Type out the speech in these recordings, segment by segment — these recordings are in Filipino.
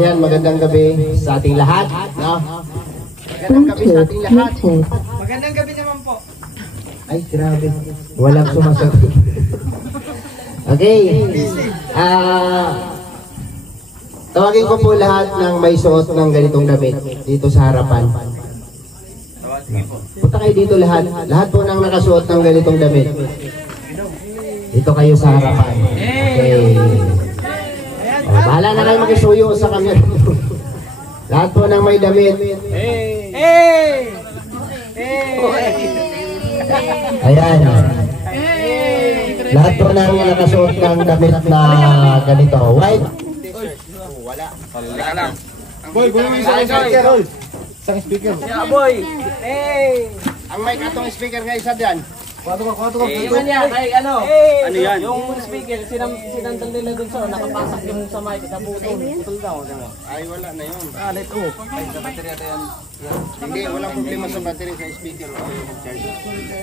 ayan, magandang gabi sa ating lahat. No? Magandang gabi sa ating lahat. Magandang gabi naman po. Ay, grabe. Walang sumasagot. Okay. Tawagin ko po lahat ng may suot ng ganitong damit dito sa harapan. Punta kayo dito lahat. Lahat po nang nakasuot ng ganitong damit. Dito kayo sa harapan. Okay. O, bahala na kayo makisuyo sa camera. Lahat po nang may damit. Ayan. Lahat po nang nakasuot ng damit na ganito. White. Wala. Wala lang. Boy, boy, isang speaker. Isang speaker. Yeah, boy. Ang mic atong speaker nga isa dyan. Kwato ka. Iman niya, kay ano? Ano yan? Yung speaker, sinandal nila dun sa nakapasak yung sa mic, naputol. Putol daw. Ay, wala na yun. Let go. Ay, sa baterya tayo yan. Hindi, walang problema sa battery sa speaker.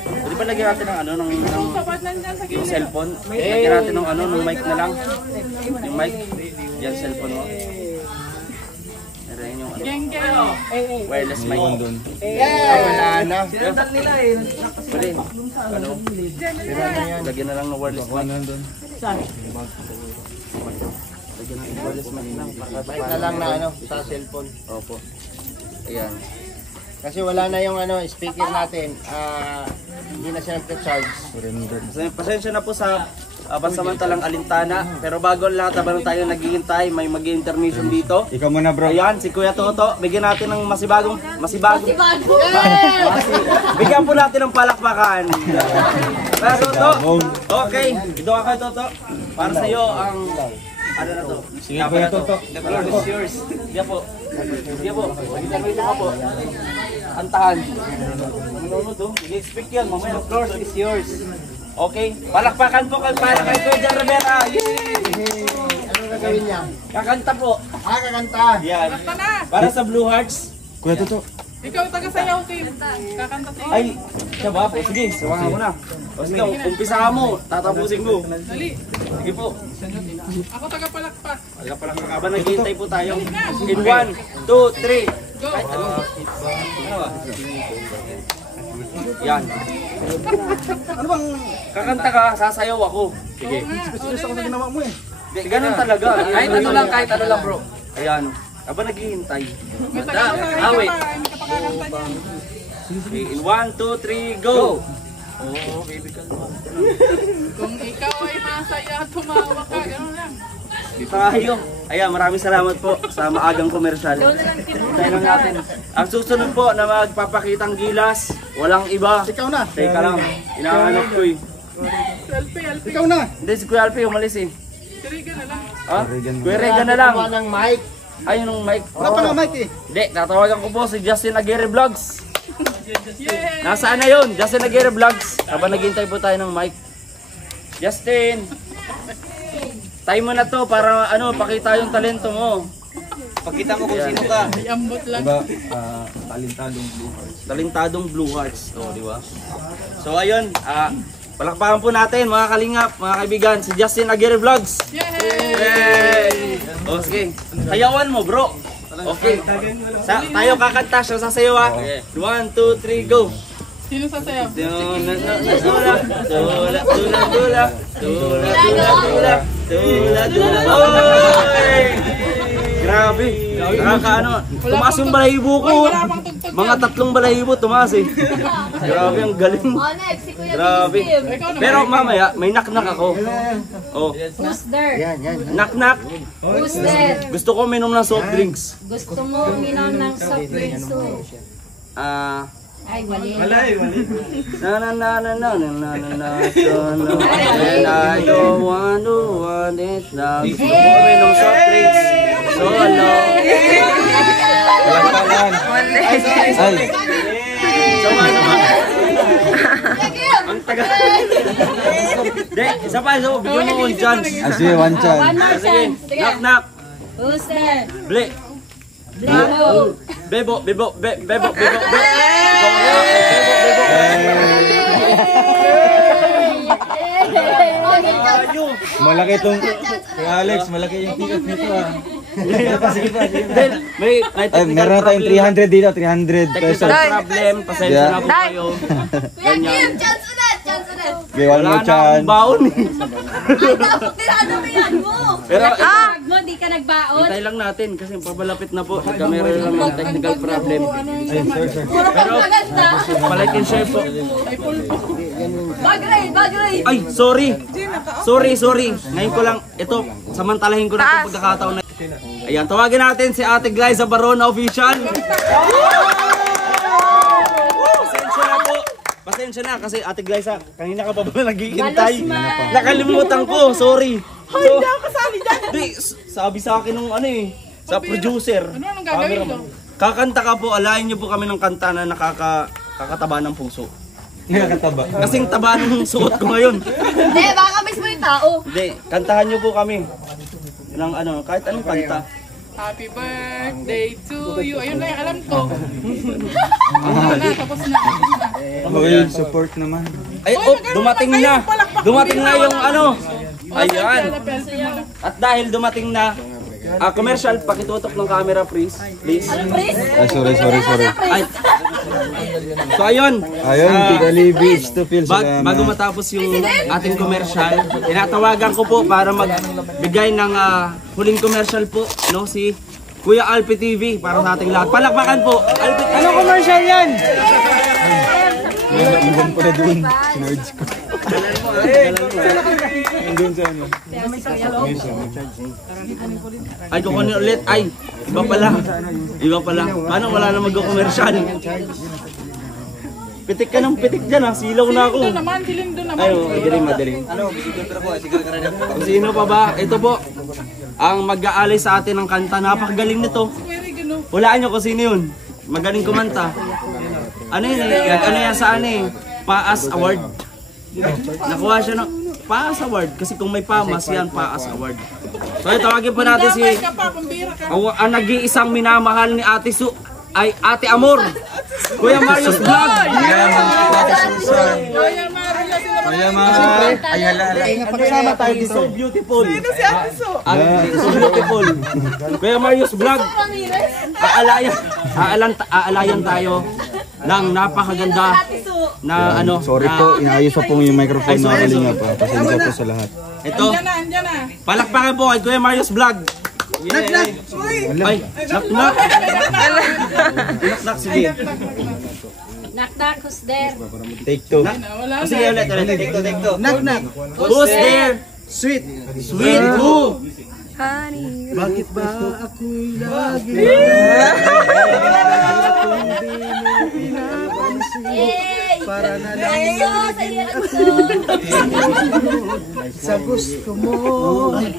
Pwede ba lagyan natin ng ano, yung cellphone? Lagyan natin ng ano, ng mic na lang. Yung mic, yan cellphone mo. Meron yung ano, wireless mic. Ay, wala na. Sinandal nila eh. Pwede, ano, lagyan na lang ng wireless mic. Saan? Lagyan ng wireless mic lang. Mic na lang na ano, sa cellphone. Opo. Ayan. Kasi wala na yung ano, speaker natin. Hindi na siya nagka-charge. Pasensya na po sa pansamantalang alintana. Pero bago lahat habang tayo naghihintay, may mag-intermission dito. Ikaw muna, bro. Ayan, si Kuya Toto. Bigyan natin ng masibagong. Bigyan po natin ng palakpakan. Kuya Toto. Okay, ito ka kay Toto. Para sa iyo ang ano na to? Sige, Kuya Toto. The floor is yours. Diyan po. Diyan po. Mag-intermission ka po. Antahan. Ano to? Sige-expect yan. Mamaya, the floor is yours. Okay, palakpakan po para kay Kuya Jan Rivera. Ano gagawin niya? Kakanta po. Kakanta. Yan. Para sa Blue Hearts. Kuya Toto. Ikaw taga-sayaw, Kim. Kakanta sa'yo. Ay, siya ba? O, sige, sawangan mo na. O sige, umpisahan mo. Tatapusin mo. Dali. Sige po. Ako taga-palakpak. Habang naghihintay po tayo. In 1, 2, 3. Go. Ano ba? Yan. Ano bang kakanta ka, sasayaw ako. Sige. Serious ako sa ginawa mo eh. Ganun talaga. Kahit ano lang bro. Ayan. Habang naghihintay. May taga-sayaw Wait. ka pa. Hindi ka pa kakanta niyan. Okay, in 1, 2, 3, go! Oo, baby ka naman. Kung ikaw ay masaya, tumawa ka. Ganun lang. Tayo. Ayan, maraming salamat po sa maagang komersyal. Tayo lang natin. Ang susunod po na magpapakitang gilas, walang iba. Ikaw na. Teka lang, inahanap ko eh. Selfie. Ikaw na. Hindi, si Kuya Alfie umalis eh. Siriga na lang. Ha? Kuya Rega na lang. Kuha ng mic. Ayun yung mic. Wala pa nga mic eh. Hindi, tatawagan ko po si Justin Aguirre Vlogs. Yay! Nasaan na yun? Justin Aguirre Vlogs. Habang naghintay po tayo ng mic. Justin! Time mo na to para ano, pakita yung talento mo. Pakita mo kung sino ka. Ay, ambot lang. Diba, talentadong blue hearts. Talentadong Blue Hearts. O, di ba? So, ayun. Palakpakan po natin mga kalingap, mga kaibigan. Si Justin Aguirre Vlogs. Yay! Yay! O, sige. Sayawan mo, bro. Okay. Tayo kakanta siya sa sayo ha. 1, 2, 3, go. Sino sasayaw? Tula, tula, tula, tula, tula, tula, tula, tula. Oy! Grabe. Nakakaano. Tumaas yung balahibo ko. Mga 3 balahibo tumaas eh. Grabe, ang galing. Next, si Kuya Grabe. Kim. Pero mamaya, may knock-knock ako. Oh. Who's there? Yan. Knock-knock. Who's there? Gusto ko minom ng soft drinks. Gusto mo minom ng soft drinks too? Ay, wali. Na na na na na na na na na and I don't want it now. Gusto ko minom soft drinks. Solo. Ay. So ano ba? Ang tagal. De, isa pa, bigyan mo 1 chance. Sige, one One chance. more Sige, chance. Sige. knock knock. Who's there? Ble. Bebo. Bebo. Bebo. Malaki itong, kay Alex, malaki yung ticket nito ah. Then, may Ay, technical meron na tayong problem. 300 dito, 300 pesos. Technical problem, pasensya Yeah. na po kayo. Ganyan. Chance ulit! Chance ulit! Okay, one Wala more na akong chance. baon eh. Ay, dapat tinadamihan mo! Pero Bag mo, di ka nagbaon. hintay lang natin kasi pabalapit na po. Nagkamera lang ng technical problem. Puro maganda. Palike and share po. Bag raid! Ay, sorry. Sorry. Ngayon ko lang, ito, samantalahin ko na itong pagkakataon na. Ayan, tawagin natin si Ate Glyza Barona Official. Pasensya na po. Pasensya na kasi Ate Glyza, kanina ka pa ba naghihintay? Nakalimutan ko, sorry. Ay, nakasali dyan. Di, sabi sa akin nung ano eh, sa producer. Anong gagawin ko? Kakanta ka po, alayin niyo po kami ng kanta na nakakataba ng puso. Nakakataba. Kasing taba ng suot ko ngayon. Hindi, baka miss mo yung tao. Hindi, kantahan niyo po kami. Ng ano, kahit anong kanta. Happy birthday to you. Ayun na yung alam ko. Tapos na. Okay, support naman. Ay, dumating na. Dumating na yung ano. Ayan. At dahil dumating na, commercial, pakitutok ng camera, please. Ay, sorry. Ay. So ayun. Ayun, Kigali Beach to feel Bago matapos yung ating commercial, tinatawagan ko po para magbigay ng huling commercial po, no, si Kuya Alpi TV para sa ating lahat. Palakpakan po. Alpi, ano commercial yan? Nandun pala doon, sinords ko. Nandun sa ano. Ay, kukunin ulit. Ay, iba pala. Paano wala na mag-commercial? Pitik ka ng pitik dyan ha. Silaw na ako. Silindo naman. Ay, madaling. Kung sino pa ba? Ito po. Ang mag-aalay sa atin ng kanta. Napakagaling nito. Very good. Hulaan nyo kung sino yun. Magaling kumanta. Ano yun eh? Ano yan sa ano eh? Paas Award. Nakuha siya ng Paas Award. Kasi kung may pamas yan, Paas Award. So tawagin po natin si Damay ka pa, pambira ka. ang nag-iisang minamahal ni Ate Su ay Ate Amor. Kuya Marius Vlog. Kaya mga... Ay, hala. Kasama tayo dito. So beautiful. Sino si Ate Su? So beautiful. Kuya Marius Vlog. Aalayan tayo ng napakaganda na ano. Sorry na- po, inaayos pa po yung microphone Ay, na sorry, kalinga pa. Pasensya po sa lahat. Ito, Andyan na. palakpakan po kay Kuya Marius Vlog. Nak. Ay, nak. Nak, sige. Knock, who's there? Take two. Wala Sige, na. ulit. Take two. Nak. Who's there? Sweet who? Bakit ba ako'y lagi? Yay! Para na Sa gusto mo ay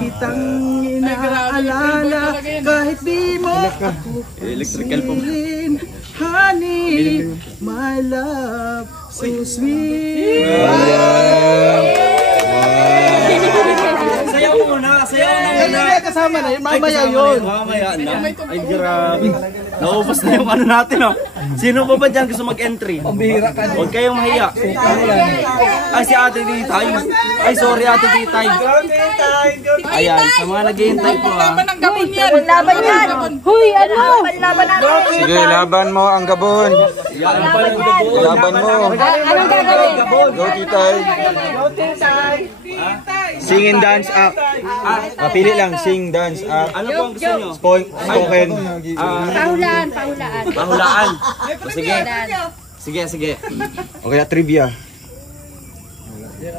kitang inaalala kahit di mo ako pisilin. Honey, my love, so sweet. Sayaw muna. Kasama na yun, mamaya yun. Mamaya na. Ay, grabe. Naubos na yung ano natin, oh. Sino ba ba dyan gusto mag-entry? Huwag kayong mahiya. Ay, si Ate Titay. Ay, sorry, Ate Titay. Ayan, sa mga naghihintay po, ah. Laban ng gabon yan. Laban yan! Huy, ano? Laban natin! Sige, laban mo ang gabon. Laban mo. Anong gagawin? Go, Titay. Sing and dance act. Mapili lang, sing, dance act. Ano po ang gusto nyo? Spoken. Pahulaan. Pahulaan. Sige. O kaya trivia.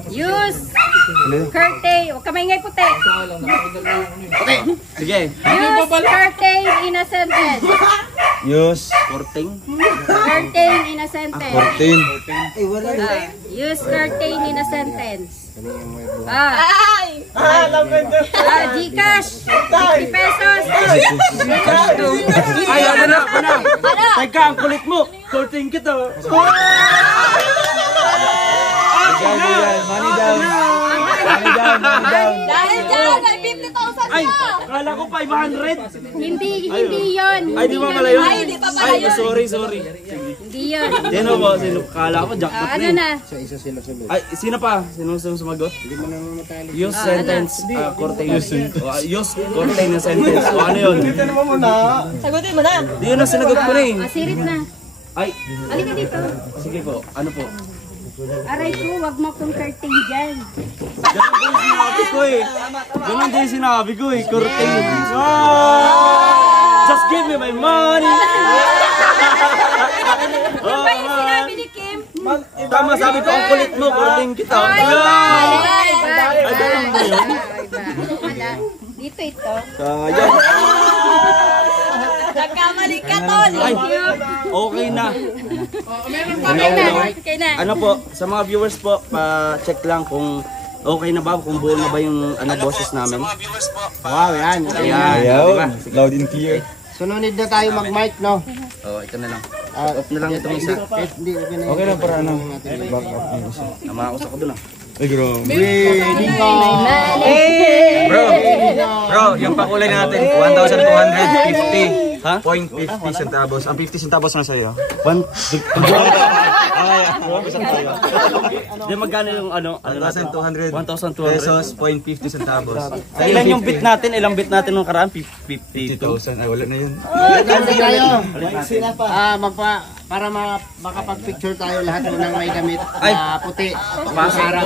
Use curtain. Huwag ka maingay puti. Sige. Use curtain in a sentence. Use. Korting. Curtain in a sentence. 14. Use curtain in a sentence. Gcash. 50 pesos. Ay, ano na. Teka, ang kulit mo. Korting kita. Money down. Dahil dyan, may 50,000 Ay, Kala ko 500. Hindi yun. Ay, di ba pala yun? Ay, hindi pa pala Ay, yun. sorry. Hindi yun. Sino po? Sino? Kala ko jackpot Ano na. na? Ay, sino pa? Sino sumagot? Use sentence. Korte yun. Use korte na sentence. O ano yun? Sagutin mo na. Di yun ang sinagot ko na eh. Sirit na. Ay, Halika dito. sige po. Ano po? Aray ko, wag mo kong curtain dyan. Ganun din sinabi ko eh. Korte. Just give me my money. Ano ba yung sinabi ni Kim? Tama, sabi ko ang kulit mo. Korting kita. Ay, ganun ba yun? wala. Dito ito. Sayang. Nagkamali ka, Tol. Ay, okay na. Okay na. Ano po, sa mga viewers po, pa-check lang kung okay na ba, kung buo na ba yung boses namin. Wow, yan. Ayan, diba? Loud and clear. Sunod na tayo mag-mic, no? Oo, ito na lang. Off na lang itong isa. Hindi, Okay lang para ano. Back up yung isa. Namakas ako dun ah. Ay, grabe. Bro, yung pakulay natin, 1,250. Ha? 0.50 centavos. Ang 50 centavos na sa'yo. Di magkano yung ano? 1,200 1,200 pesos, 0.50 centavos. Sa ilan yung bit natin? Ilang bit natin nung karaan? 52. 50,000. Ay, wala na yun. tayo. Para makapag-picture tayo lahat ng may damit na puti. Para.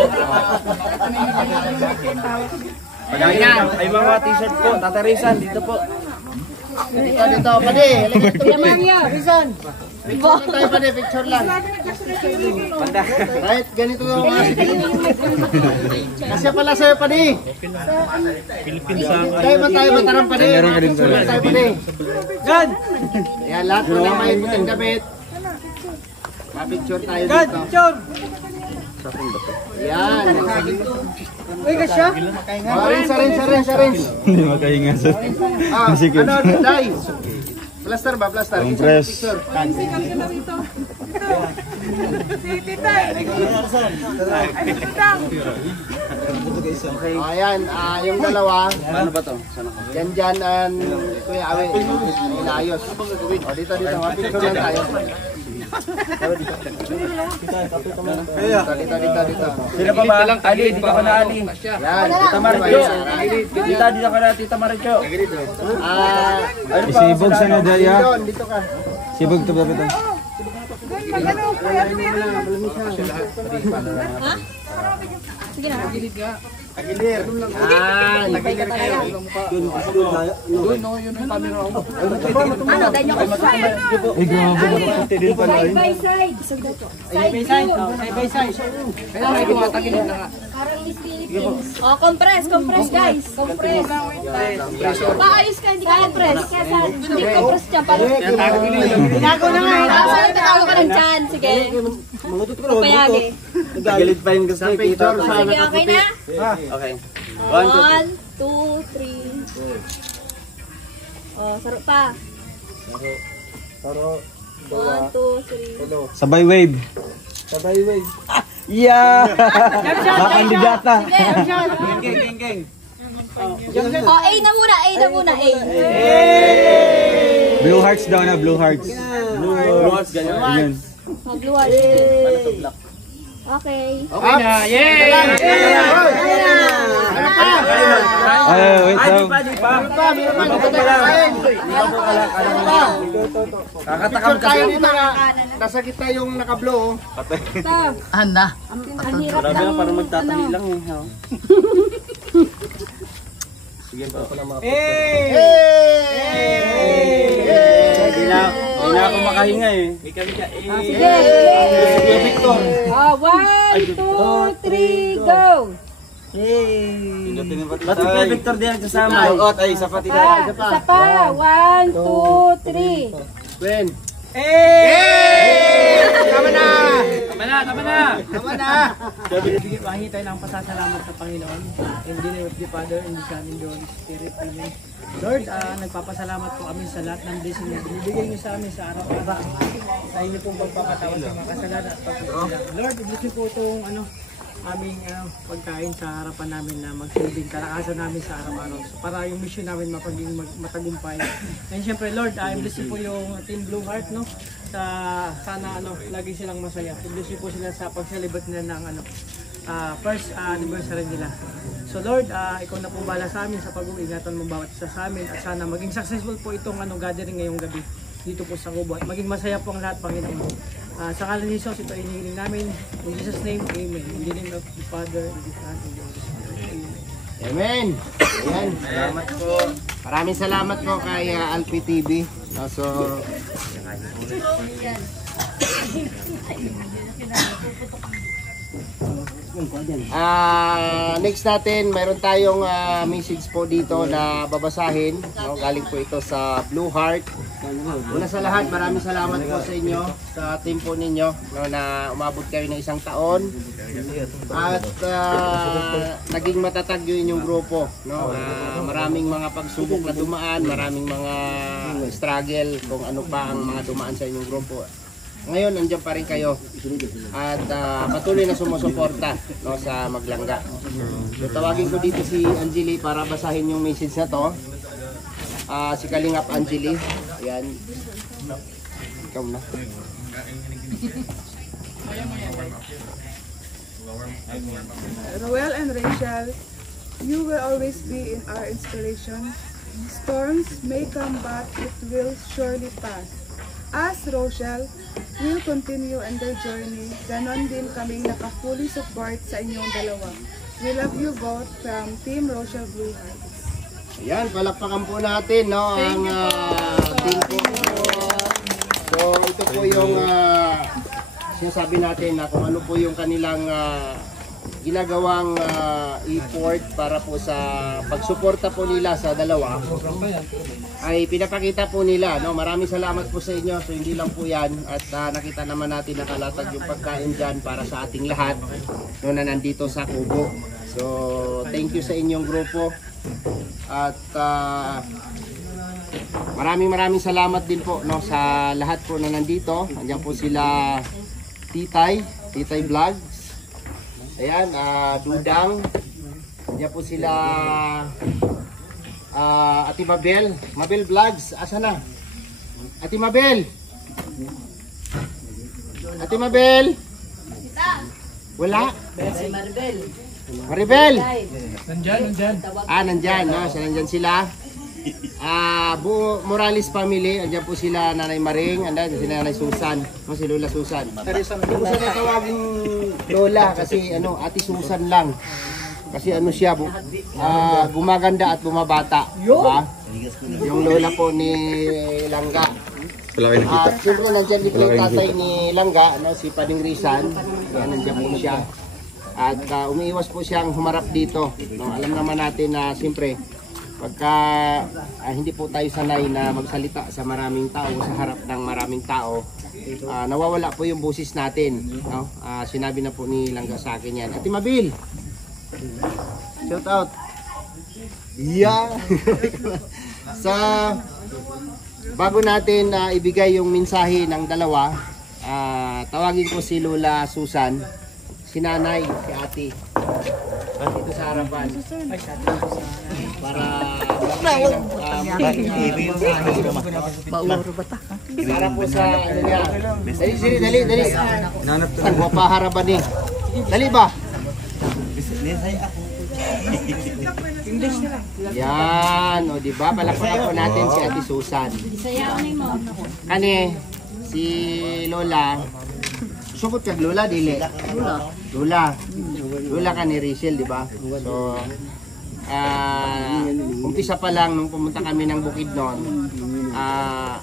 Ay mga t-shirt po, tatarisan dito po. Dito, pwede. Kuya Mario. Picture tayo, pwede. Picture lang. Right, ganito yung mga kasi pala sa'yo, pwede. Tayo ba tayo matarang, pwede? Tayo, pwede. Gan! Ayan, lahat mo na may puting damit. Ma-picture tayo dito. Ayan. Uy, kasya? Rinse. Hindi makahinga sa... Ano, Day? Plaster ba? Plaster. Compress. Picture. Ayan, yung dalawa. Ano ba to? Sana ko? Yan dyan, Kuya Awe. Inayos. O, dito. Ma-picture lang tayo. Dito. Sino pa ba? Ali, dito ka na Ali. Yan. Tita Maricho. Dito ka na Tita Maricho. Isibog sa nadaya. Dito ka. Sibog to ba ito? Sige na. Agilir. Nagilir kayo. Ano, dahil nyo kasi Ay, grabe. Din pala side yun. by side. Side view. Parang Miss Philippines. Oh, compress guys. Compress. Paayos ka, hindi ka compress. Hindi compress dyan. Tinago na nga. Tinago ka lang dyan. Sige. Payagi. Galit pa yung gusto Picture kita. sa Sige, okay na? Okay. 1, 2, 3. Oh, saro pa. 1, 2, 3. Sabay wave. Yeah! Kakandidata. King. Oh, A na muna. A. Blue hearts daw na, blue hearts. Blue hearts, ganyan. Ayan. Mag-blue heart. Okay. Okay na. Yay! Ay, wait lang. Di pa. Kakatakam Tayo kasi. dito na. Nasa kita yung naka-blow. Ang hirap Grabe lang. na, parang magtatahi lang eh. oh. Sige po. Hindi na ako makahinga eh. Sige. 1, 2, 3, go. Ba't si Kuya Victor din nagsasama? Ay, isa pa Isa pa. 1, 2, 3. Ben. Tama na! Pahingi tayo ng pasasalamat sa Panginoon. In the name of the Father, and the Son, and the Holy Spirit. Amen. Lord, nagpapasalamat po kami sa lahat ng blessing na binibigay niyo sa amin sa araw-araw. Sa inyo pong pagpapatawad sa mga kasalanan at pagpapasalamat. Lord, bless niyo po itong aming pagkain sa harapan namin na magsilbing kalakasan namin sa araw-araw. So, para yung mission namin mapaging matagumpay. And syempre Lord, bless po yung Team Blue Heart, no? Sana lagi silang masaya. Bless po sila sa pag-celebrate nila ng first anniversary nila. So Lord, ikaw na po bala sa amin sa pag-uingatan mo bawat isa sa amin at sana maging successful po itong gathering ngayong gabi dito po sa Kubo at maging masaya po ang lahat, Panginoon. Sa ngalan ni Jesus, ito ay hinihiling namin. In Jesus' name, Amen. In the name of the Father, and the Son, and the Holy Spirit. Amen. Amen. Ayan. Salamat po. Maraming salamat po kay Alpi TV. So, next natin, mayroon tayong message po dito na babasahin. No? Galing po ito sa Blue Heart. Una sa lahat, maraming salamat po sa inyo, sa team po ninyo, no, na umabot kayo ng 1 taon. At naging matatag yung inyong grupo. No? Maraming mga pagsubok na dumaan, maraming mga struggle kung ano pa ang mga dumaan sa inyong grupo. Ngayon, nandiyan pa rin kayo at patuloy na sumusuporta, no, sa Maglangga. So, tawagin ko dito si Angeli para basahin yung message na to. Si Kalingap Angeli. Ayan. Ikaw na. Roel and Rachel, you will always be in our inspiration. Storms may come, but it will surely pass. As Rochelle will continue on their journey, ganon din kaming naka-fully support sa inyong dalawa. We love you both from Team Rochelle Blue Heart. Ayan, palakpakan po natin, no, ang team po. So, ito po yung sinasabi natin na kung ano po yung kanilang ginagawang effort para po sa pagsuporta po nila sa dalawa ay pinapakita po nila, no? Maraming salamat po sa inyo. So hindi lang po yan at nakita naman natin nakalatag yung pagkain dyan para sa ating lahat, no, na nandito sa Kubo. So thank you sa inyong grupo at maraming salamat din po, no, sa lahat po na nandito. Andiyan po sila Titay Vlogs. Ayan, Dudang. Diyan po sila Ate Mabel Vlogs. Asa na? Ate Mabel. Ate Mabel. Wala? Maribel. Nandyan. Nandyan. No? So, nandyan sila. Morales family, andyan po sila Nanay Maring, andyan si Nanay Susan, no, si Lola Susan. Hindi ko sana tawagin Lola kasi Ate Susan lang. Kasi siya, gumaganda at bumabata. Diba? Yung lola po ni Langga. At siyempre nandyan din po yung tatay ni Langga, no, si Pading Rizan. Yan, nandyan po siya. At umiiwas po siyang humarap dito. No, alam naman natin na siyempre, pagka hindi po tayo sanay na magsalita sa maraming tao, sa harap ng maraming tao, nawawala po yung boses natin, no? Sinabi na po ni Langga sa akin yan. Ate Mabil, shout out. Yeah. Sa bago natin ibigay yung mensahe ng dalawa, tawagin ko si Lola Susan, si Nanay, si Ate, dito sa harapan. Para para po sa niya. Dali. Ang papaharapan ni. Dali ba? Yan, o diba? Palakpakan po natin si Ate Susan. Kani, si Lola. Sukot kag Lola, dili? Lola ka ni Rachel, diba? So, umpisa pa lang nung pumunta kami ng Bukidnon,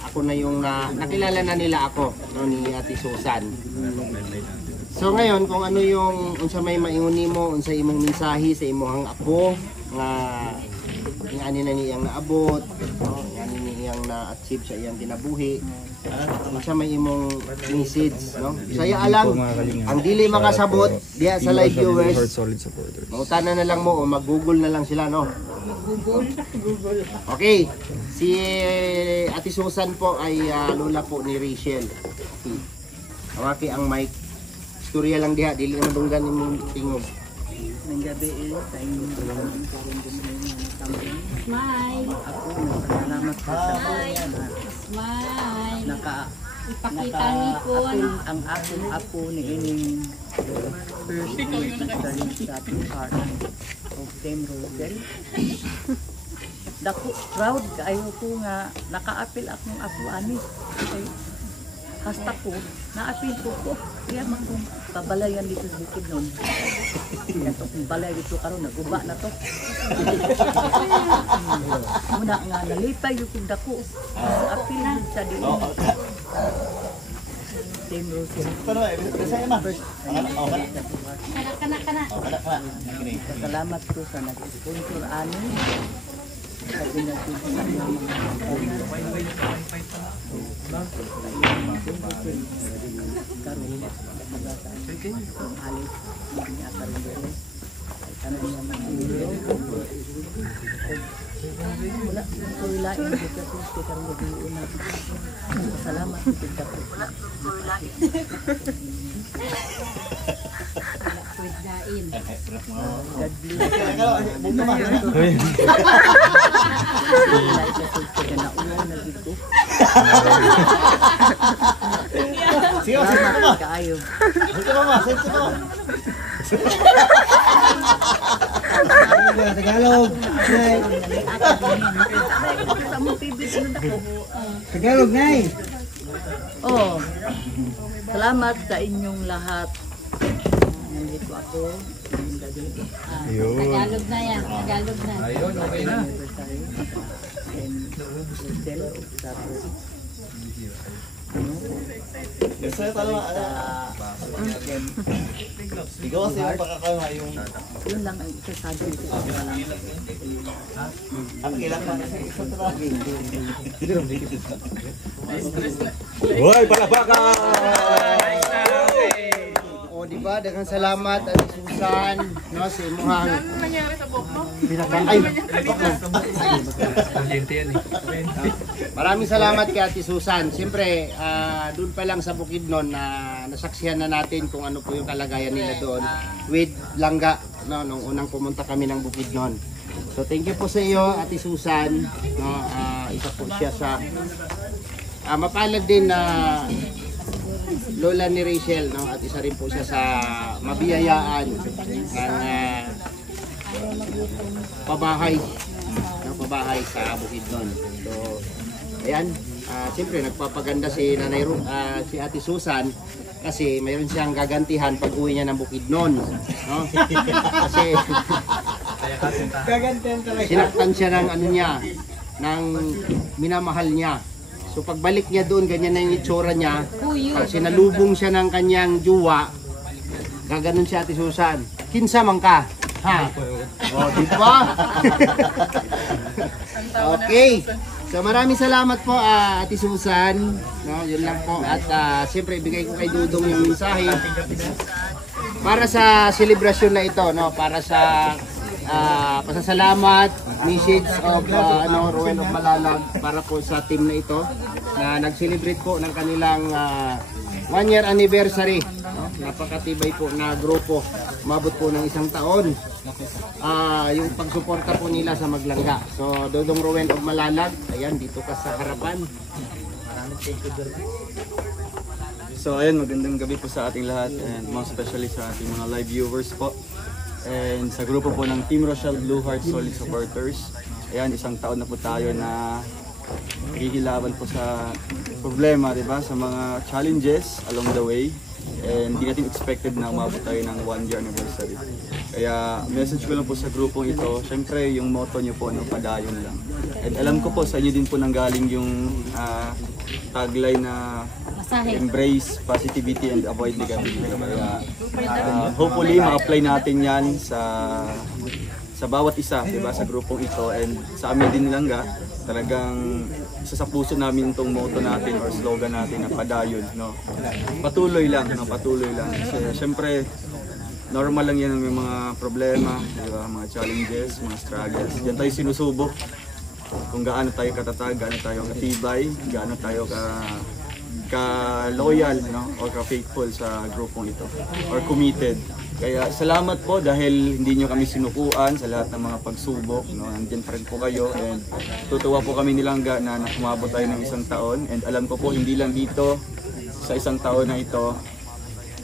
ako na yung nakilala na nila ako, no, ni Ate Susan. So ngayon, kung ano yung unsa may maingon mo, unsa imong mensahe sa imong apo nga ani na niyang naabot, no, ani niyang na-achieve sa iyang kinabuhi. Unsa may imong message, no? Saya alang ang dili makasabot diha sa live viewers. Mautana na lang mo o mag-Google na lang sila, no? Google. Okay. Si Ate Susan po ay lola po ni Rachel. Hawaki ang mic. istorya lang diha, dili naman dunggan imong tingog. Ng gabi sa inyong karon Smile. ako nagpasalamat po sa Smile. Ipakita ang ipon. ang akong apo ni ining first studying sa ating heart of Team Rosel. Dako proud kaayo ko nga nakaapil akong apo ani. Kay hasta ko naapil ko iya man kong babalayan dito sa bukid nun. Ito kung balay dito karon naguba na to. Muna nga nalipay yung kong dako. Apil sa di. Team Rosel. Kana. Salamat ko sa nag-sponsor ani. Sa pinagpipin ng mga karon alis niya karon dito. Ay tanan niya mga wala ko ilain dito sa karon dito una. Salamat sa pagdako. Dain. God bless. Salamat kaayo. Tagalog. Tagalog, Nay. Oh, salamat sa inyong lahat. Nandito ako. Tagalog na yan. Tagalog na. Ayun, okay na. Saya talo Ikaw kasi yung pakakama yung Yun lang ang isasabi ko. ang kailangan kasi isa talaga. Hoy, palabakan! O di ba, daghang salamat at Susan, no, si Muhang. Ano nangyari sa buhok mo? Ay, maraming salamat kay Ate Susan. Siyempre, doon pa lang sa Bukidnon na nasaksihan na natin kung ano po yung kalagayan nila doon with Langga, no, nung unang pumunta kami ng Bukidnon. So thank you po sa iyo, Ate Susan. No, isa po siya sa mapalad din na lola ni Rachel, no, at isa rin po siya sa mabiyayaan ng pabahay sa Bukidnon. So, ayan, siyempre nagpapaganda si Nanay si Ate Susan kasi mayroon siyang gagantihan pag uwi niya ng Bukidnon, no? Kasi sinaktan siya ng ano niya, ng minamahal niya. So pagbalik niya doon, ganyan na yung itsura niya. Pag sinalubong siya ng kanyang juwa, gaganon si Ate Susan. Kinsa man ka? Ha? O, di ba? Okay. So maraming salamat po, Ate Susan. No, yun lang po. At siyempre ibigay ko kay Dudong yung mensahe para sa selebrasyon na ito, no, para sa pasasalamat, message of Ruel of Malalag para po sa team na ito na nag-celebrate po ng kanilang 1 year anniversary, no? Napakatibay po na grupo, umabot po ng 1 taon yung pagsuporta po nila sa Maglangga. So Dodong Ruel of Malalag, ayan, dito ka sa harapan. So ayun, magandang gabi po sa ating lahat and most especially sa ating mga live viewers po. And sa grupo po ng Team Rochelle Blue Heart Solid Supporters, ayan, 1 taon na po tayo na nakikilaban po sa problema, di ba? Sa mga challenges along the way. And hindi natin expected na umabot tayo ng 1 year anniversary. Kaya message ko lang po sa grupong ito, syempre yung motto nyo po, no, padayon lang. And alam ko po sa inyo din po nanggaling yung tagline na embrace positivity and avoid negativity. Kaya hopefully ma-apply natin yan sa bawat isa, diba, sa grupong ito, and sa amin din Langga, talagang isa sa puso namin itong motto natin or slogan natin na padayon, no. Patuloy lang, no, patuloy lang. Kasi syempre normal lang yan, may mga problema, diba, mga challenges, mga struggles. Diyan tayo sinusubok kung gaano tayo katatag, gaano tayo katibay, gaano tayo ka-loyal, no? O ka-faithful sa grupong ito or committed. Kaya salamat po dahil hindi nyo kami sinukuan sa lahat ng mga pagsubok, no? Nandiyan pa rin po kayo and tutuwa po kami nilangga na umabot tayo ng 1 taon and alam ko po hindi lang dito sa 1 taon na ito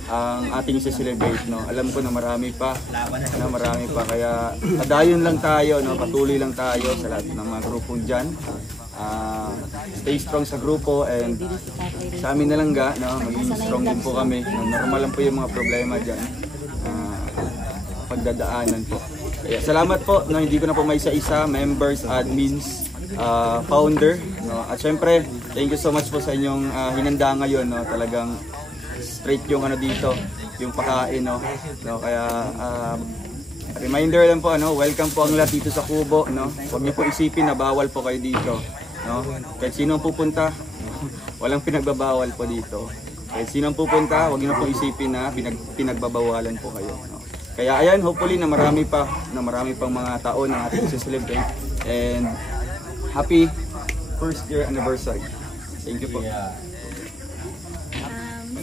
ang ating i-celebrate, no? Alam ko na marami pa, kaya padayon lang tayo, no? Patuloy lang tayo sa lahat ng mga grupong dyan. Stay strong sa grupo and sa amin na lang no? Maging strong din po kami. Normal lang po yung mga problema dyan, pagdadaanan po. Kaya salamat po, no? Hindi ko na po may isa-isa, members, admins, founder, no? At syempre, thank you so much po sa inyong hinanda ngayon, no? Talagang straight yung dito, yung pakain, no? Kaya reminder lang po, welcome po ang lahat dito sa Kubo, no? Huwag niyo po isipin na bawal po kayo dito, no? Kahit sino ang pupunta, walang pinagbabawal po dito. Kahit sino ang pupunta, huwag niyo po isipin na pinagbabawalan po kayo, no? Kaya ayan, hopefully na marami pang mga taon na ating i-celebrate and happy 1st year anniversary. Thank you po.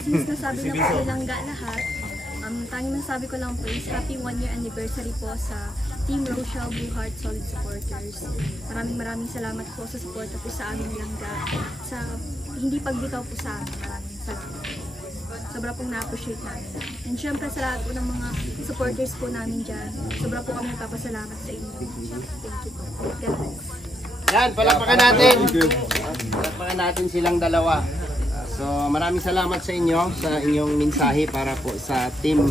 Since nasabi na po ilangga lahat, tanging masabi ko lang po is happy 1-year anniversary po sa Team Rochelle Blue Heart Solid Supporters. Maraming salamat po sa suporta po sa aming langga, sa hindi pagbitaw po sa amin. Maraming salamat. Sobra pong na-appreciate namin. And syempre sa lahat po ng mga supporters po namin dyan, sobra po kami nagpapasalamat sa inyo. Thank you po. God bless. Yan, palakpakan natin. Palakpakan natin silang dalawa. So maraming salamat sa inyo sa inyong mensahe para po sa Team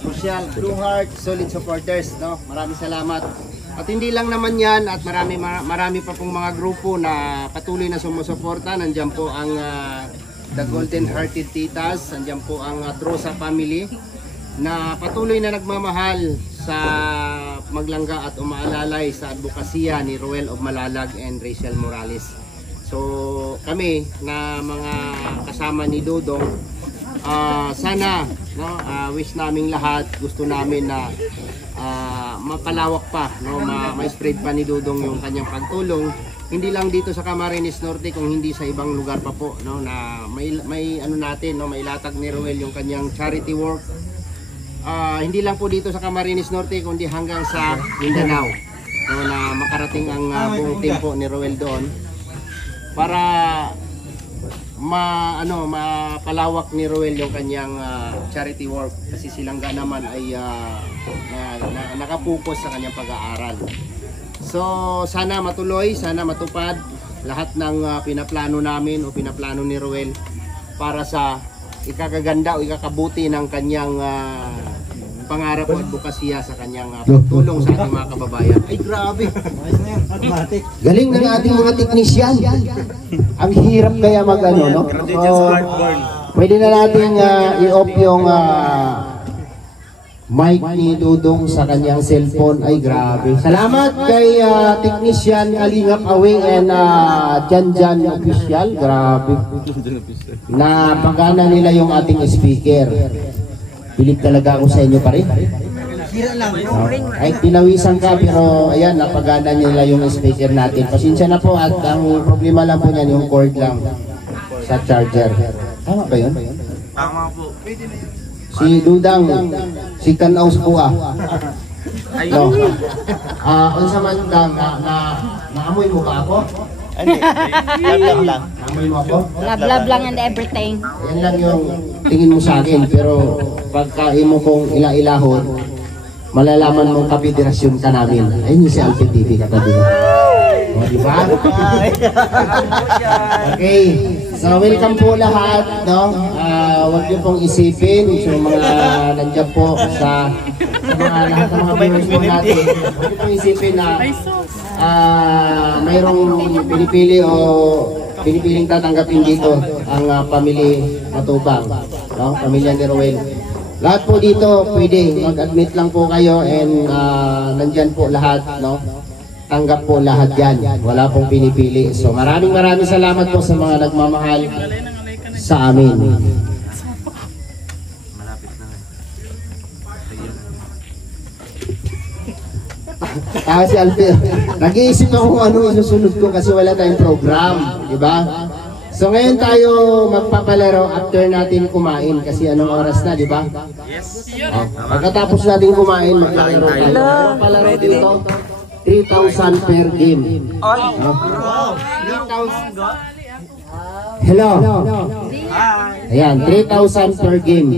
Rochelle Blue Heart Solid Supporters, no? Maraming salamat. At hindi lang naman yan, at marami pa pong mga grupo na patuloy na sumusuporta. Nandiyan po ang The Golden Hearted Titas, nandiyan po ang Trosa Family na patuloy na nagmamahal sa maglangga at umaalalay sa advokasya ni Roel of Malalag and Rachel Morales. So kami na mga kasama ni Dodong, sana, no, wish naming lahat, gusto namin na mapalawak pa, no, ma-spread pa ni Dodong yung kanyang pagtulong, hindi lang dito sa Camarines Norte kung hindi sa ibang lugar pa po, no, na may ano natin, no, may latag ni Roel yung kanyang charity work, hindi lang po dito sa Camarines Norte kundi hanggang sa Mindanao, no, na makarating ang buong team po ni Roel doon para mapalawak ni Roel yung kanyang charity work, kasi Silangga naman ay nakapokus sa kanyang pag-aaral. So sana matuloy, sana matupad lahat ng pinaplano namin o pinaplano ni Roel para sa ikakaganda o ikakabuti ng kanyang pangarap o advokasya sa kanyang pagtulong sa ating mga kababayan. Ay grabe! Galing ng ating mga teknisyan. Ang hirap kaya mag-ano, no? Pwede na natin i-off yung mic ni Dudong sa kanyang cellphone. Ay grabe. Salamat kay technician Alingap Awing and Janjan Official. Grabe. Napagana nila yung ating speaker. Bilib talaga ako sa inyo pa rin. Ay pinawisan ka pero ayan, napagana nila yung speaker natin. Pasensya na po at ang problema lang po niyan yung cord lang sa charger. Tama ba yun? Tama po. Si Dudang, si Kanaus po No. Unsa man dang naamoy mo ba ako? Hindi. Lab lang. Naamoy mo ako? Love lang and everything. Yan lang yung tingin mo sa akin, pero pagka mo kong ila-ilahon, malalaman mong kapiderasyon ka namin. Ayun yung si Alpha TV katabi. O, diba? Okay. So, welcome po lahat, no? Huwag niyo pong isipin, yung mga nandiyan po sa mga lahat ng mga viewers po natin. Huwag niyo pong isipin na mayroong pinipili o pinipiling tatanggapin dito ang family Matubang, no? Pamilya ni Roel. Lahat po dito pwede mag-admit lang po kayo and nandyan po lahat, no? Tanggap po lahat yan, wala pong pinipili. So maraming salamat po sa mga nagmamahal sa amin. Malapit na. Si Alfie, nag-iisip ako kung ano isusunod ko kasi wala tayong program, di ba? So ngayon tayo magpapalaro after natin kumain kasi anong oras na, di ba? Yes. Pagkatapos natin kumain, maglalaro tayo. Palaro dito, 3,000 per game. Hello. Ayan, 3,000 per game.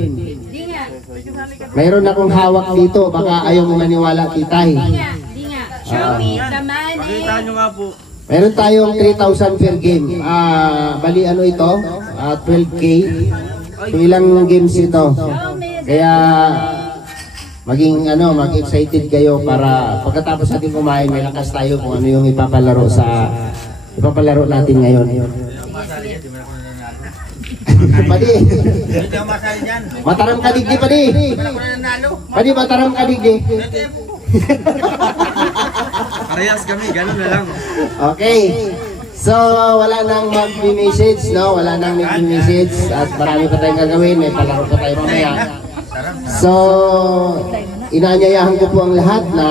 Mayroon akong hawak dito, baka ayaw mo maniwala kitay. Show me the money. Pakita nyo nga po. Meron tayong 3,000 per game. Bali ano ito? 12K. So, ilang games ito? Kaya mag-excited kayo para pagkatapos natin kumain, may lakas tayo kung ano yung ipapalaro natin ngayon. Padi. Mataram kadigdi padi. Padi mataram kadigdi. Parehas kami, ganun na lang. Okay. So, wala nang mag-message, no? Wala nang mag-message at marami pa tayong gagawin. May palaro pa tayo mamaya. So, inaanyayahan ko po ang lahat na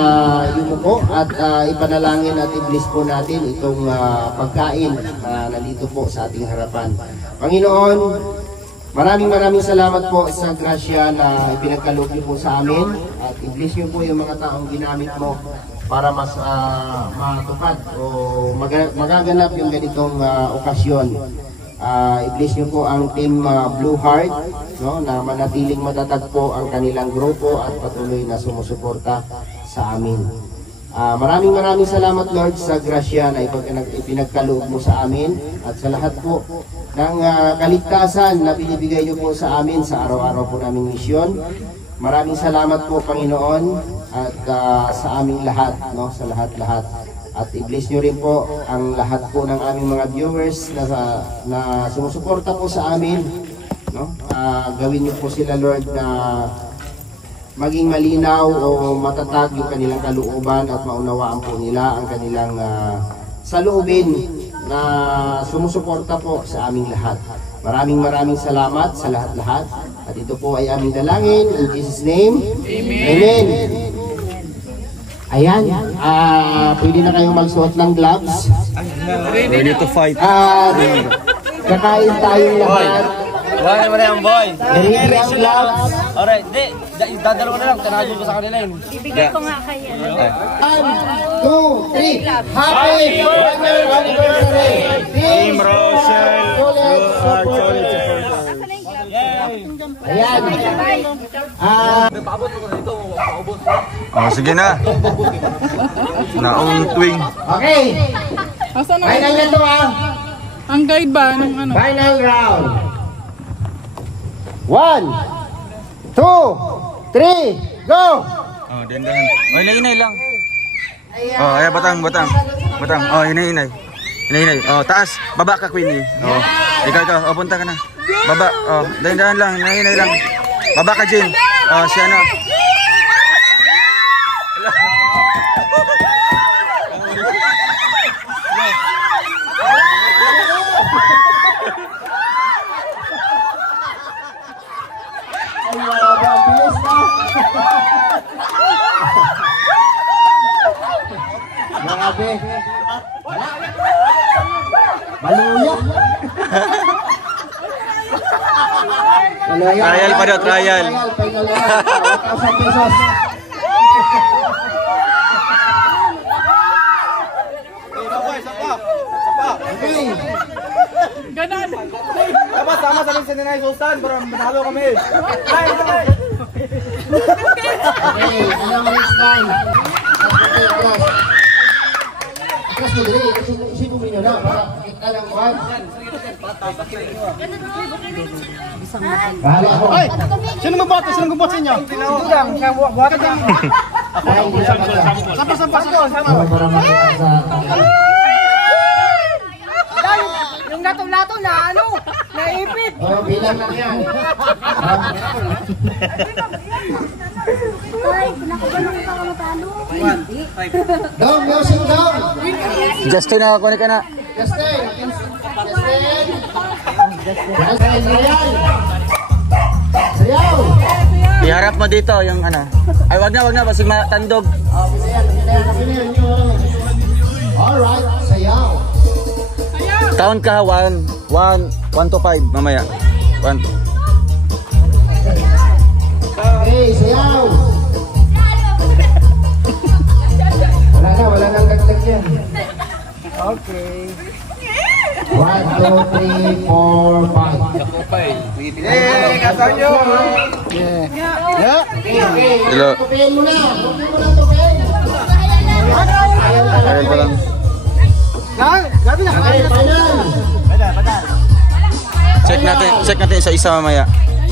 yumuko at ipanalangin at i-bless po natin itong pagkain na nandito po sa ating harapan. Panginoon, maraming salamat po sa grasya na ipinagkaloob niyo po sa amin at i-bless niyo po yung mga taong ginamit mo para mas matupad o magaganap yung ganitong okasyon. I-bless niyo po ang Team Blue Heart, no, na manatiling matatag po ang kanilang grupo at patuloy na sumusuporta sa amin. Maraming salamat Lord sa grasya na ipinagkaloob mo sa amin at sa lahat po ng kaligtasan na binibigay niyo po sa amin sa araw-araw po naming misyon. Maraming salamat po Panginoon at sa aming lahat, no, sa lahat. At i-bless nyo rin po ang lahat po ng aming mga viewers na sumusuporta po sa amin, no? Gawin nyo po sila Lord na maging malinaw o matatag yung kanilang kalooban at maunawaan po nila ang kanilang saloobin na sumusuporta po sa aming lahat. Maraming salamat sa lahat-lahat. At ito po ay aming dalangin in Jesus' name. Amen. Ayan, pwede na kayong magsuot ng gloves. Ready to fight. Kakain tayong lahat. Wala yung boy. Ready ang gloves. Alright, dadalo ko na lang. Tanagin ko sa kanila yun. Ibigay ko nga kayo. 1, 2, 3. Happy birthday anniversary, Team Rochelle. Ayan. Sige na. Naong twing. Okay. Final na ito Ang guide ba? Anong ano? Final round. 1, 2, 3, go! Dahan. Inay lang. Ayan, batang. Inay. Taas. Baba ka, Queenie. Ikaw. Punta ka na. Baba. Dahan lang. Inay lang. Baba ka, Jane. Siya na. Grabe. Maluya. Trial pa daw, trial. 1,000 pesos. Okay. Ganon! Sama sa minsan na Sultan para manalo kami. Okay, anong next time? Atras mo dali, isipin mo nyo na para kita ng kwan. Bahala ako. Sino magbuhat sa inyo? Tudang, siya buhat ka. Ay, hindi lang pala. Sampas ko. Para makita sa... Yung lato-lato na ano? Naipit! Bilang lang yan. Ay, kinakabalan ka matalo. Down, music down. Justin, nakakunik ka na. Justin. Sayaw. Iharap mo dito yung ano. Ay, wag na, basig matandog. Alright, sayaw. Count ka, 1 to 5, mamaya. 1. Okay, sayaw. Wala nang dagdag yan. Okay. 1, 2, 3, 4, 5. Yay! Kasal nyo! Okay. Hello. Tupiin mo na. Tupiin. Ayan pa lang. Gabi na. Okay, final. Check natin isa-isa mamaya.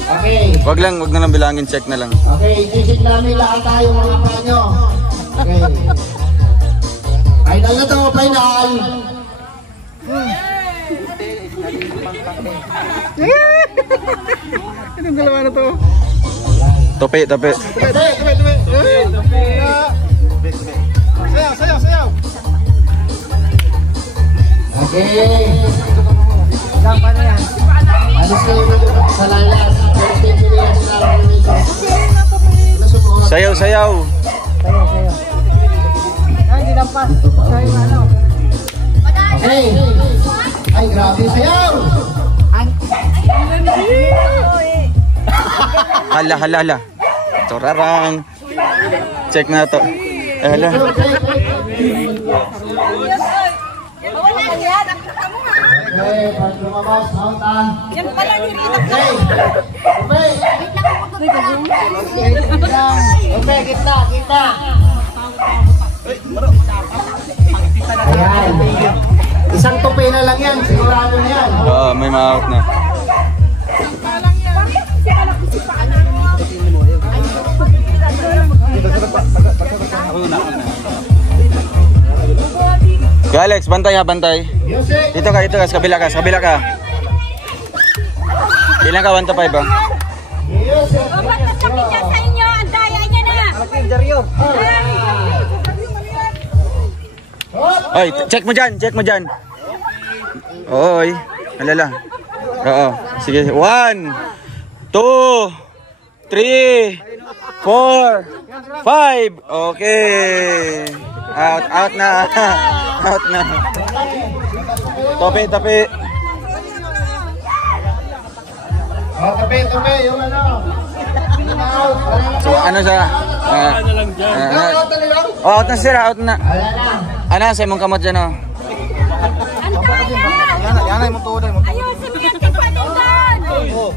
Okay. Wag na lang bilangin, check na lang. Okay, i-check namin lahat tayo mga panyo. Okay. Final na to, final. Anong galawa na to? Tope. Sayaw! Okay. Gapa na yan. Alis kayo sa lalas. 15 minutes lang dito. Sayaw. Sayo. Ay, hindi lang pa. Sayo ano. Okay. Ay, grabe sayaw. Hala. Torarang. Check na to. Hala. Okay, pag lumabas, out ah. Yan pala ni Rita. Okay. Okay, kita. Ayan. Isang tupi na lang yan, sigurado na yan. Oo, may ma-out na. Kuya Alex, bantay. Music. Dito ka, sa kabila ka. Bilang ka 1 to 5 ah. Music. Ba't nagkapit yan sa inyo? Ang daya niya na. Oy, check mo dyan. Oy, alala. Oo, sige. 1, 2, 3, 4, 5. Okay. Out na. Tope. Oh, tabi, yung ano. Out. So, ano sa? Out na sila, out na. Wala na. Ano, sa mong kamot dyan, oh. Ang daya. Yanay mo tuod. Ayusin mo yan kay Panindan. Yan.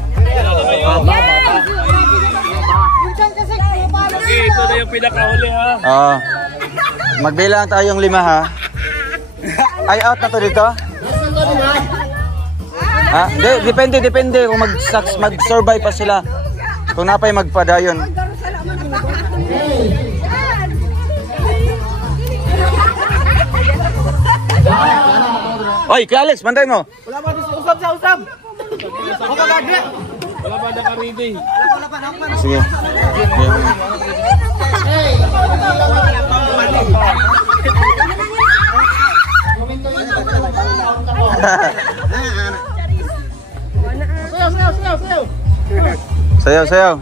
Ito na yung pinakahuli ha. Oo. Magbilang tayong 5 ha. Ay, out na to dito? Ha? Depende kung mag-survive pa sila. Kung napay magpadayon. Oy, Kuya Alex, bantay mo. Wala ba dito usab? Wala ba nakaredy? Sige.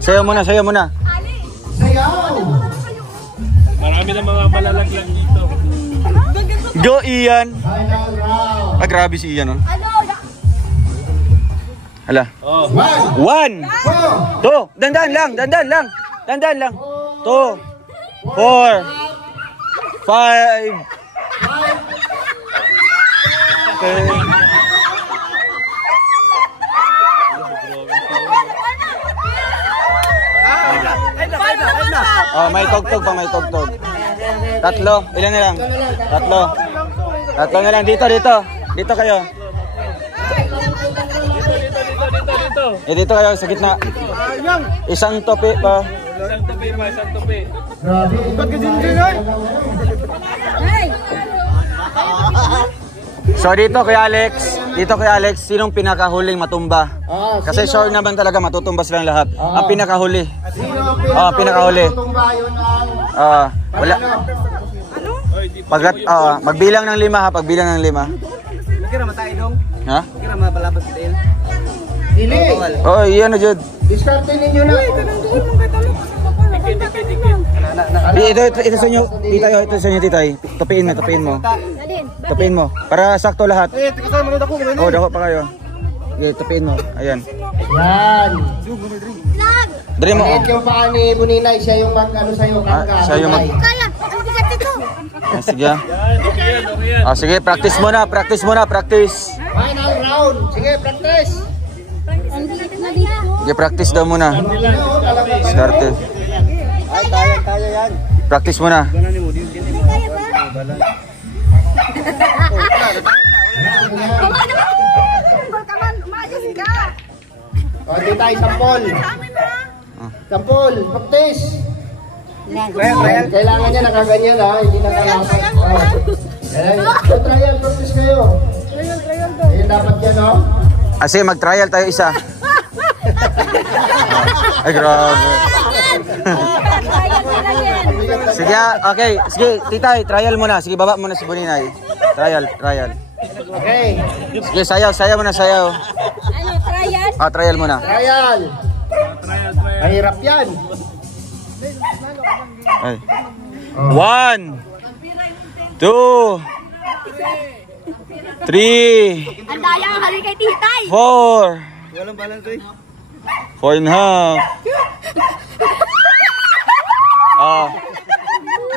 Sayaw muna. Sayaw. Marami na mga malalaglag dito. Go, Ian. Final round. Ah, grabe si Ian, oh. Hala. Oh. 1, 2, dandan lang. 2, 4, 5. Okay. Oh, may tugtog. Tatlo. Ilan na lang? Tatlo na lang. Dito. Dito kayo. Dito. Dito kayo sa gitna. Isang topi pa. Isang tupi. Grabe. Ba't ka dyan, ay? So dito kay Alex, sinong pinakahuling matumba? Kasi sure naman talaga matutumba silang lahat. Ang pinakahuli. Pinakahuli. Wala. Magbilang ng 5 ha, pagbilang ng 5. Kira matay dong. Ha? Kira mabalabas tayo. Dili. Oh, iyan na jud. Diskarte ninyo na. Ito sa inyo, titay, ito sa inyo, titay. Tapiin mo. Tapiin mo. Para sakto lahat. Oh, dako pa kayo. Okay, tapiin mo. Ayan. Yan. Dali mo. Maliit yung paa ni Buninay. Siya yung mag-ano sa'yo. Siya yung mag... Kaya, ang bigat ito. Sige. Sige, practice muna. Final round. Sige, practice. Ang bigat na dito. Sige, practice daw muna. Starte. Kaya yan. Practice muna. Kaya ba? Baka naman. Baka man, umayos ka. O, titay, sampol. Sampol, practice. Kailangan niya nakaganyan ha, hindi nakalapit. Trial, practice kayo. Ayun dapat yan ha. Sige, mag-trial tayo isa. Ay, grabe. Sige, okay. Sige, titay, trial muna. Sige, baba muna si Buninay. Trial. Okay. Sige, sayaw muna, sayaw. Ano, trial? Trial muna. Trial. Mahirap yan. Ay. 1, 2, 3, Ang daya ang hali kay titay. 4. 4.5.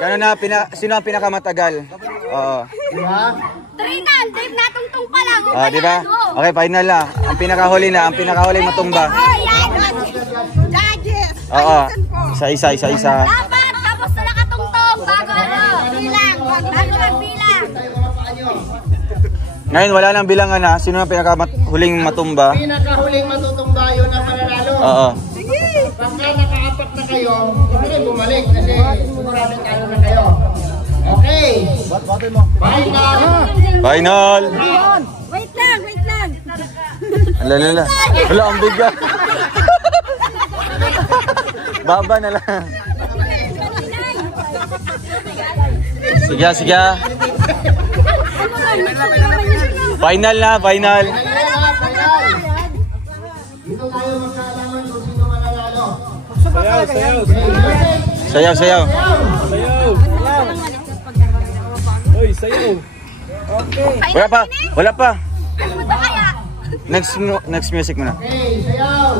Gano'n na, sino ang pinakamatagal? Diba? Trinal, Dave, natungtong pa lang. Di ba? Okay, final na. Ang pinakahuli matumba. Oh, yan. Judges. Isa. Dapat, tapos na nakatungtong. Bago bilang. Bago magbilang. Ngayon, wala nang bilangan na. Sino ang pinakahuling matumba? Pinakahuling matutumba yun ang mananalo. Sige. Pagka nakaapat na kayo, hindi rin bumalik kasi siguradong talo na kayo. Okay. Final. Wait lang. Alala. Wala, ang bigat. Baba na lang. Sige. Final na. Dito tayo magkaalaman kung sino mananalo. Sayaw. Oy, sayaw. Wala pa. Punta kaya. Next music muna. Okay, sayaw.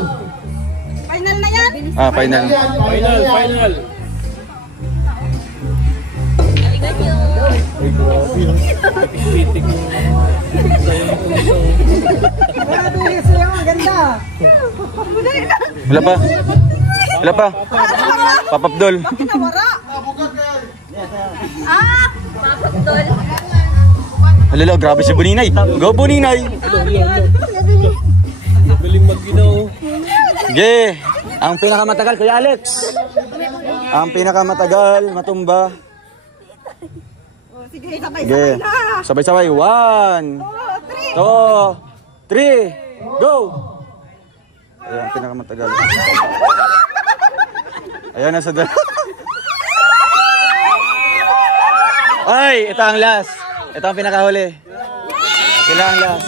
Final na yan? Final. Final. Wala pa. Papapdol. Papagdol. Halala, grabe si Buninay. Go, Buninay. Galing mag-ginaw. Sige. Ang pinakamatagal, Kuya Alex. Ang pinakamatagal, matumba. Sige, Sige. Sabay-sabay. 1, 2, 3. Go! Ayan, pinakamatagal. Ayan, nasa dala. Ay, ito ang last. Ito ang pinakahuli. Sila ang last.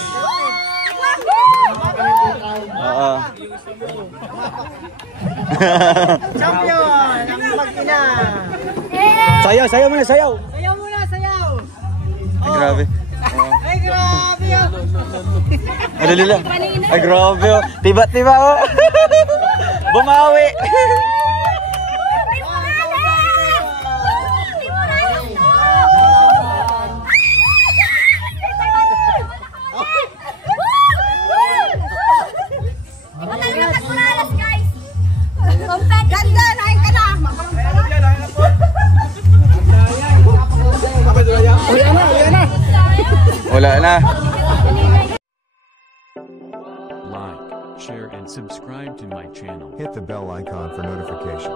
Champion! Ang mag-ina! Sayaw muna. Sayaw! Ay, grabe. Ay, grabe yun! Alilila. Ay, grabe. Tiba-tiba. Bumawi. Ganda, nahin ka na! Wala na. Like, share and subscribe to my channel. Hit the bell icon for notification.